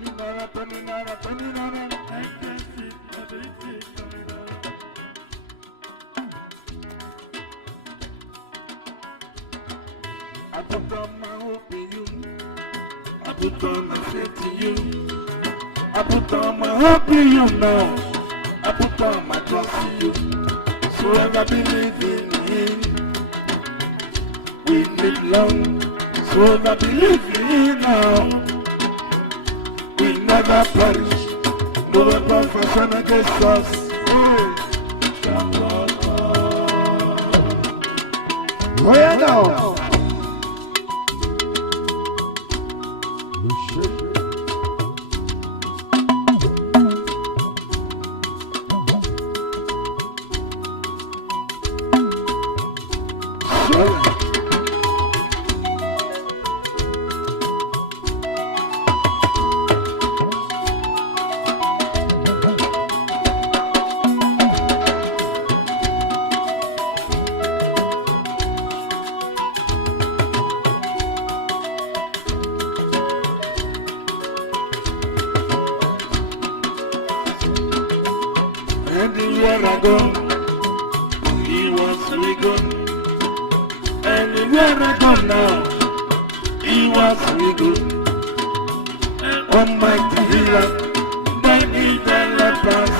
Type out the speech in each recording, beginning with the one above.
I put on my hope in you. I put on my faith in you. I put on my hope in you now. I put on my trust in you. So ever believe in him. We live long. So ever believe in him now. We never perish. No weapon fashioned against us. Oh yeah now. Anywhere I go, he wants me good. Anywhere I go now, he wants me good. Almighty healer, they need the lepers.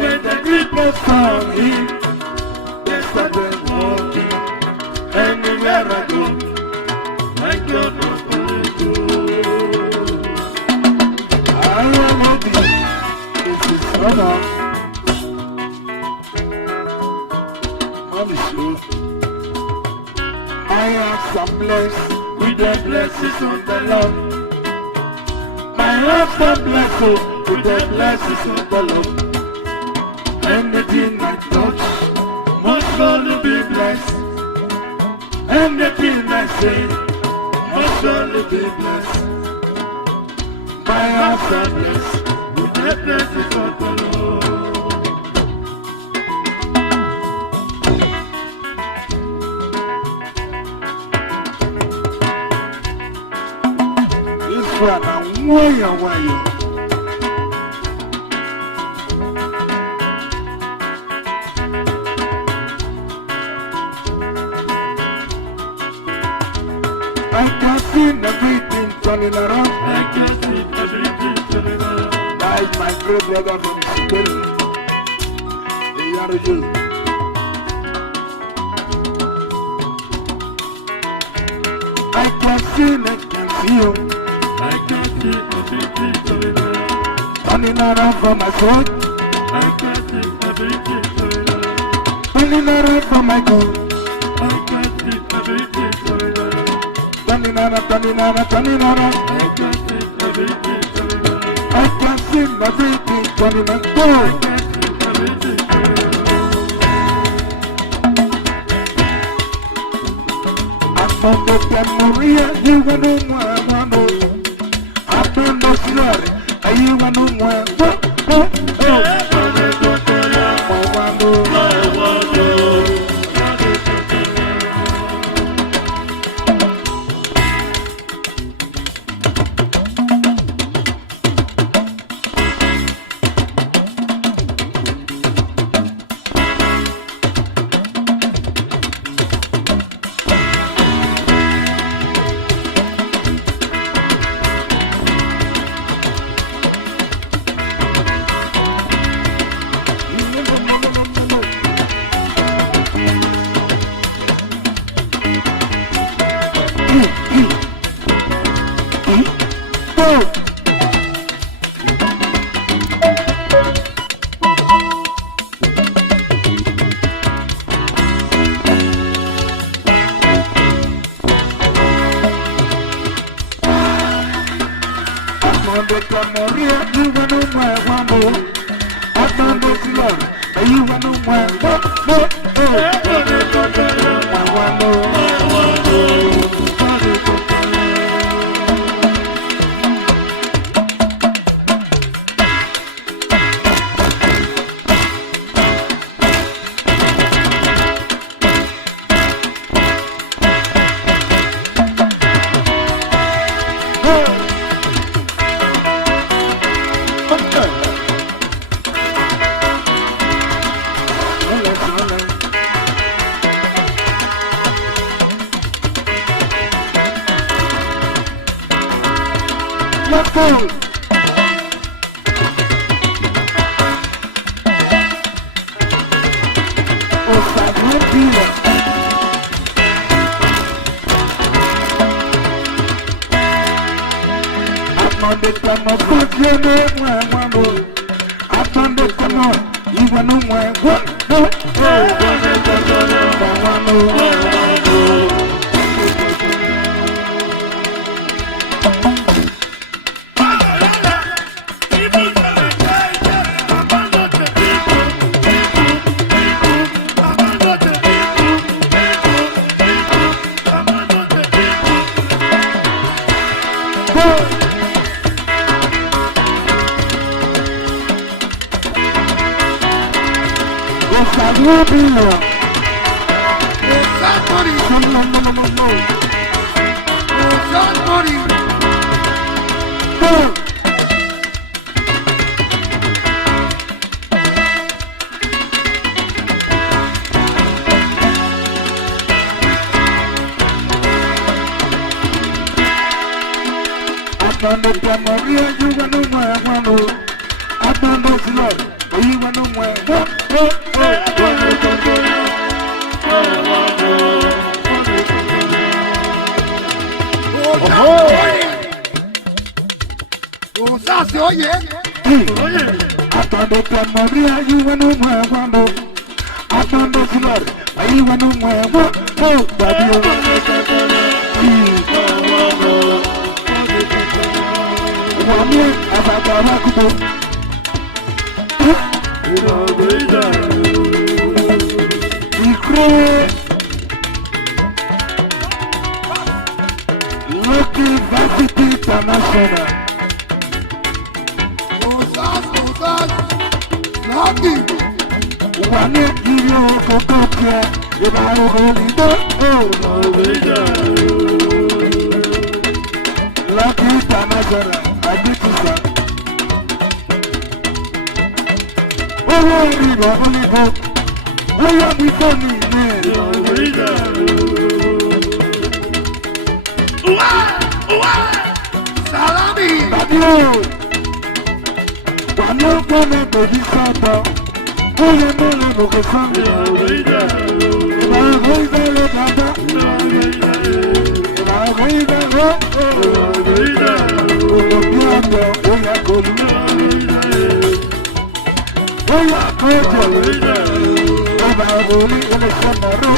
When the creepers found him, they started walking. Anywhere I go, my God knows where to go. I am ready, this is honor. My hearts are blessed with the blessings of the Lord. My hearts are blessed with the blessings of the Lord. Anything I touch must surely be blessed. Anything I say must surely be blessed. My hearts are blessed with the blessings of the Lord. Why? I can see everything turning around. I can see everything turning around. That is my great brother from Spain. They are you. I can see you. I can see everything turning around. Turning around for my soul. I can see everything turning around. Turning around for my good. I can see everything turning around. Turning around, turning around, turning around. I can see everything turning around. I can see everything turning around. I can see everything turning around. I found the Maria, you were no more. Are you one on one? Marco. Attendez comment fonctionner moi attendez comment il va nous moins Attendez pas mourir, you want no more, attendez slow, you want no more, ça c'est oye. Attendez pas mourir, you want no more, attendez slow, you want no more, Wamie ababa kubo. Ikro. Lucky Varsity International. Lucky. Wamie iyo kokokia. Ibaro holido. Lucky International. Aditusa. Oligo. Oya mi foni ne. Salami. Badio. Wano kone baby sata. Oye mole boke sami. Ibahoidalo baba. Ibahoidalo. Oya kolu. Oya kojo. Oba goli ene samaro.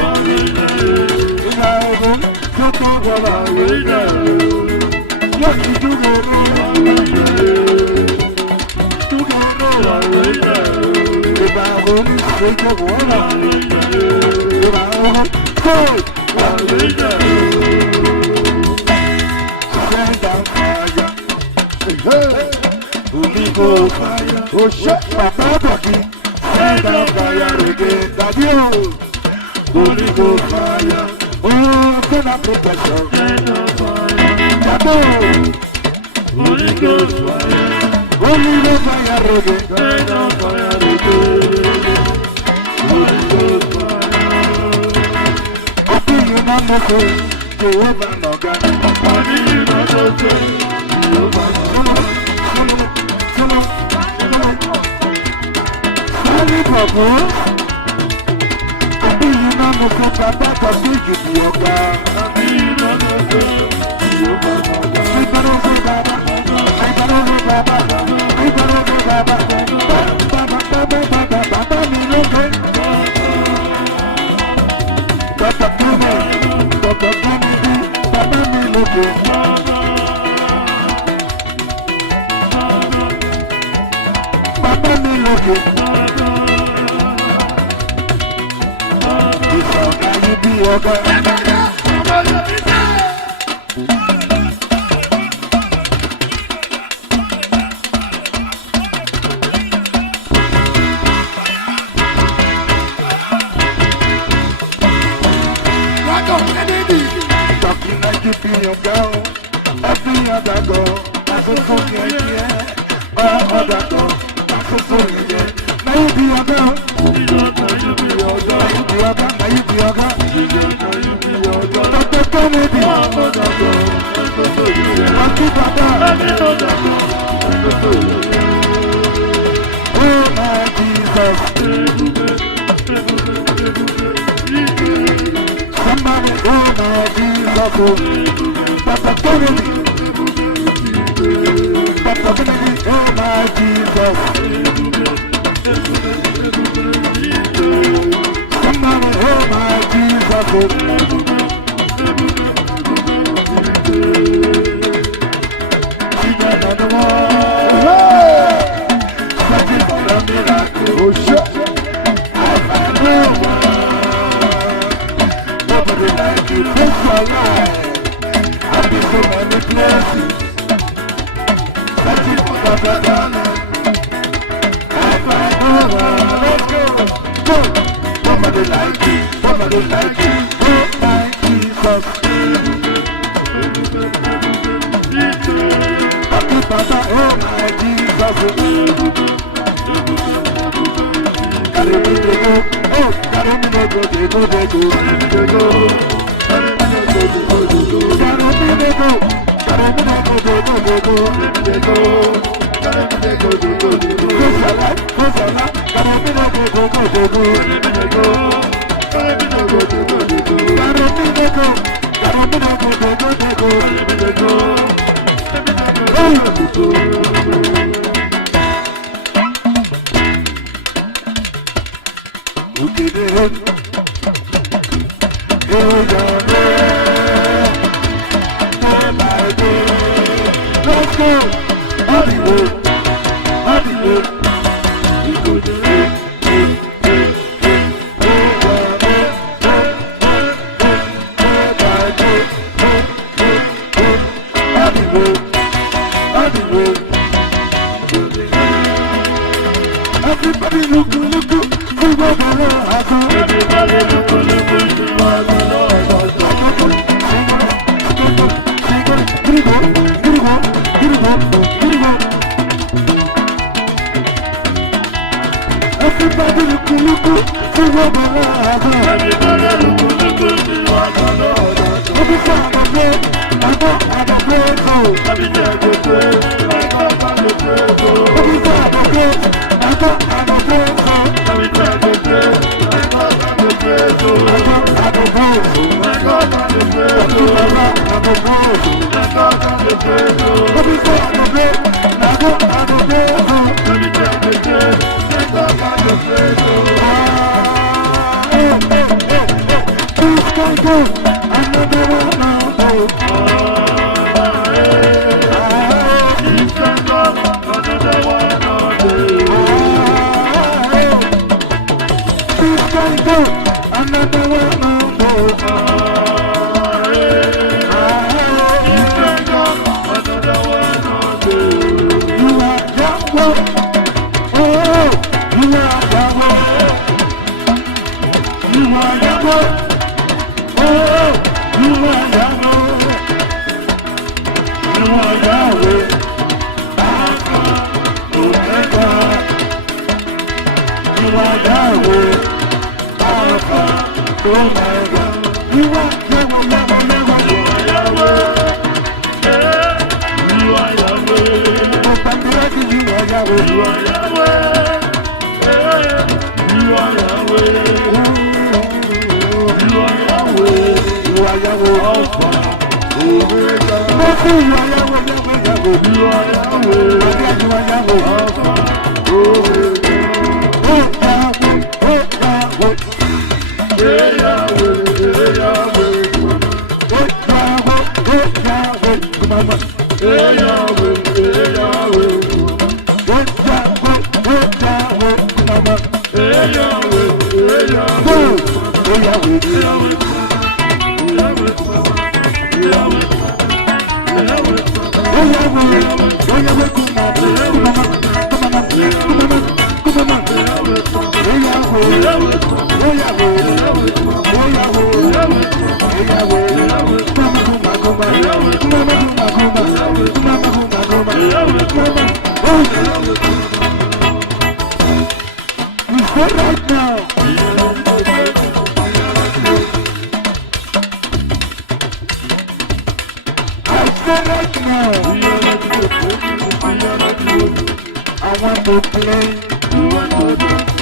Oya goli soto wala. Yaki tugero. Oba goli soto wala. Oba goli Oligo fire, oh shit, Papa Bucky. Send up fire again, Dadio. Oligo fire, oh, send up protection. Send up fire, Dado. Oligo fire, Oligo fire again. Send up fire again. Oligo fire. Open your mouth, Jehovah Nogan. Open your mouth, Jehovah Nogan. Sali Bobo, Abi you know no so Papa Bobo you be yoga. Abi you know no so yoga. I baro go Baba, I baro go Baba, I baro go Baba. Baba mi no go. Baba come, Baba mi no go. Baba mi no go. Yoga. Talking like you feel your girl, every other girl, that's a fuck yeah, other girl, that's a fuck yeah. Now you be your girl, now you be your girl, now you be your girl, now you be your girl. Dr. Kennedy, Dr. Baba, Miracle, Papa Kennedy, Papa Kennedy, oh my Jesus. Somebody, oh my Jesus. She got another one, searching for a miracle. Oh shit. I find no one. Nobody like you, thanks for life. I've been so many places, searching for the better life. I find no one. Let's go, go. Nobody like you, nobody like you. Oh my Jesus. Happy Papa, oh my Jesus. Carry me to go, oh carry me to go, they go, they go, carry me to go. Carry me to go, carry me to go, carry me to go, they go, they go, they go, carry me to go, they go, they go. Close your life, carry me to go, they go, they go, carry me to go, carry me to go, they go, they go, carry me to go, carry me to go, they go, they go, carry me to go, carry me to go. Who did it? Oh, yeah. Day by day. Let's go. Hollywood. Hollywood. We go to it. Everybody look, see what the Lord has done. Everybody look, see what the Lord has done. Everybody look, see what the Lord has done. Everybody look, see what the Lord has done. Every time I pray, I go and I pray, oh. Every time I pray, I go and I pray, oh. Every time I pray, I go and I pray, oh. Every time I pray, I go and I pray, oh. I go and I pray, oh. I go and I pray, oh. I go and I pray, oh. Every time I pray, I go and I pray, oh. Every time I pray, I go and I pray, oh. Please don't go. Another one now, oh. Please don't go. Another one now, oh. Please don't go. Another one now, oh. Please don't go. Another one now, oh. You are Yahweh. Oh, you are Yahweh. You are Yahweh. Oh, you are Yahweh. You are Yahweh. Alpha, Omega. You are Yahweh. Alpha, Omega. You are Yahweh, Yahweh, Yahweh. You are Yahweh. Oh, Panduraki, you are Yahweh. You are Yahweh. You are Yahweh. You are Yahweh. You are Yahweh, Alpha, Omega. You are Yahweh, Yahweh, Yahweh. You are Yahweh. You are Yahweh, Alpha, Omega. Oh Yahweh, oh Yahweh. Hey Yahweh, hey Yahweh. Oh Yahweh, oh Yahweh. Come on, man. Hey Yahweh, hey Yahweh. Oh Yahweh, oh Yahweh. Come on, man. Hey Yahweh, hey Yahweh. Oh Yahweh, hey Yahweh. Right now. Right now, I want to play. You want to dance.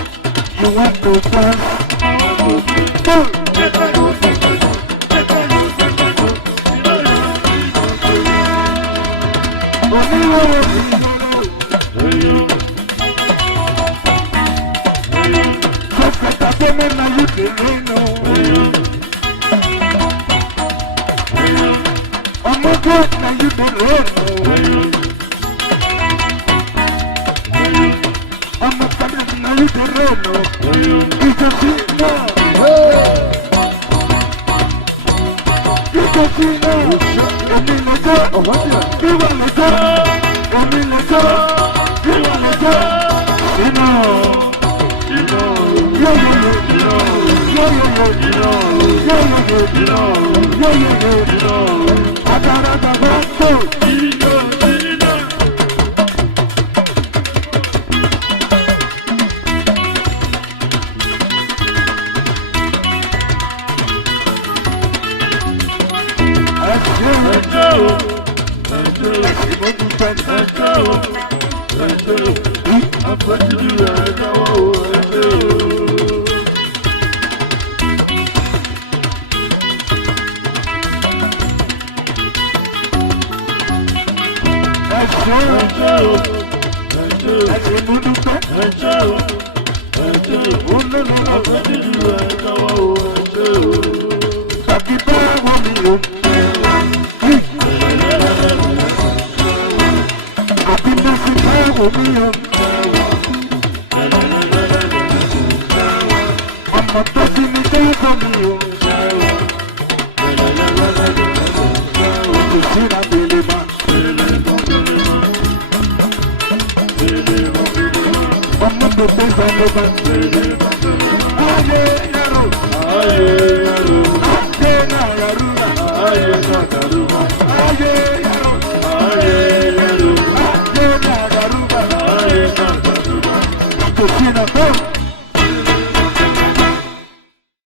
You want to dance. Aye,